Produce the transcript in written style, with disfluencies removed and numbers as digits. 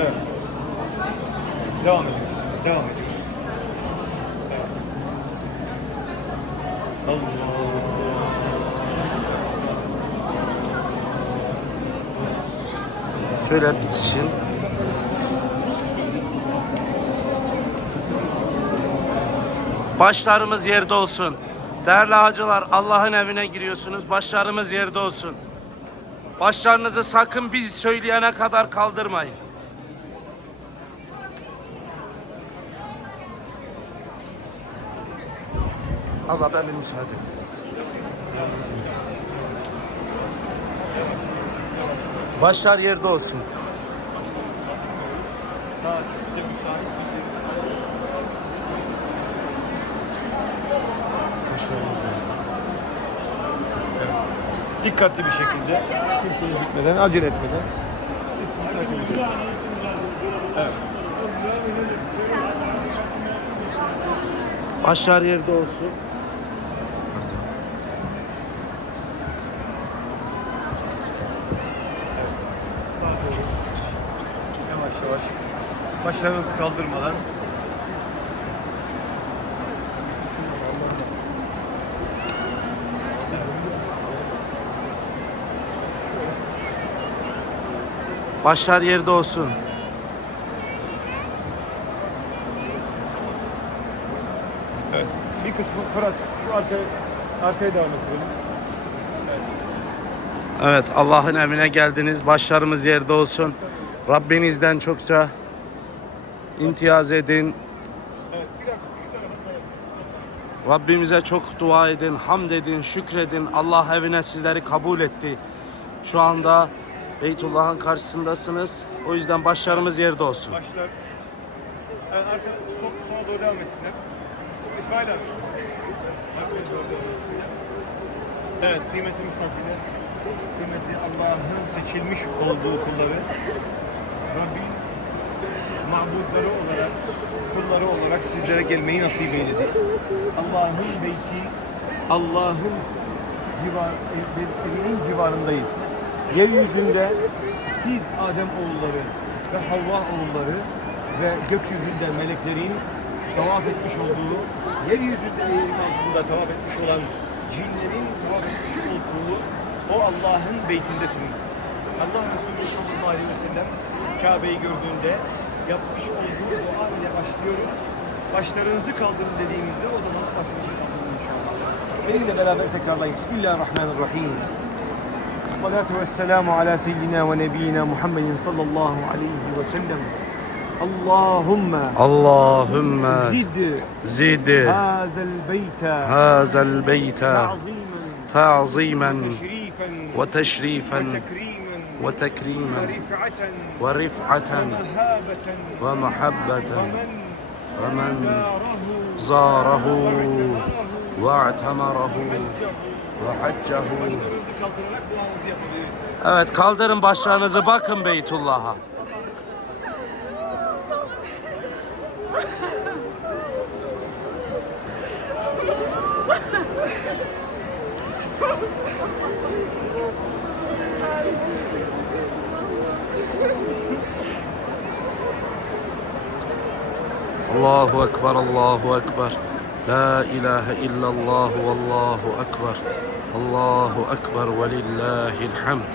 Evet. Devam ediyoruz. Devam ediyoruz. Evet. Şöyle bitişin. Başlarımız yerde olsun. Değerli hacılar, Allah'ın evine giriyorsunuz. Başlarımız yerde olsun. Başlarınızı sakın biz söyleyene kadar kaldırmayın. Allah ben bir müsaade edin. Başlar yerde olsun. Daha size müsaade. Dikkatli bir şekilde, kimseye gitmeden, acele etmeden biz sizi takip ediyoruz. Evet. Başlar yerde olsun. Sağa doğru. Yavaş yavaş. Başlarınızı kaldırmadan. Başlar yerde olsun. Evet. Bir kısmı Fırat. Şu arkaya devam edelim. Evet, Allah'ın evine geldiniz. Başlarımız yerde olsun. Rabbinizden çokça imtiyaz edin. Evet. Biraz şu tarafa. Rabbimize çok dua edin, hamd edin, şükredin. Allah evine sizleri kabul etti. Şu anda Beytullah'ın karşısındasınız. O yüzden başlarımız yerde olsun. Başlar. Yani sona doğru devam etsinler. İsmail abi. Arkaya doğru devam etsinler. Evet, kıymetli misafirler, kıymetli Allah'ın seçilmiş olduğu kulları, Rabbin mabudları olarak, kulları olarak sizlere gelmeyi nasip eyledi. Allah'ın beyti, Allah'ın evinin civarındayız. Yeryüzünde siz Adem oğulları ve Havva oğulları ve gökyüzünde meleklerin tavaf etmiş olduğu, yeryüzünde yerin altında tavaf etmiş olan cinlerin tavaf etmiş olduğu o Allah'ın beytindesiniz. Allah Resulü sallallahu aleyhi ve sellem Kabe'yi gördüğünde yapmış olduğu dua ile başlıyoruz. Başlarınızı kaldırın dediğimizde o zaman başınızı kaldırın inşallah. Benimle beraber tekrarlayın. Bismillahirrahmanirrahim. Salatu vesselamu ala seyyidina ve nebiyyina Muhammedin sallallahu aleyhi ve sellem. Allahümme zid hazel beyte ta'zimen ve teşrifen ve tekrimen ve rif'aten ve muhabbeten ve men zârehu ve a'temerehu ve haccehu. Evet, kaldırın başlarınızı, bakın Beytullah'a. Allahu Ekber, Allahu Ekber. La ilahe illallah, vallahu ekber. Allahu Ekber ve lillahil hamd.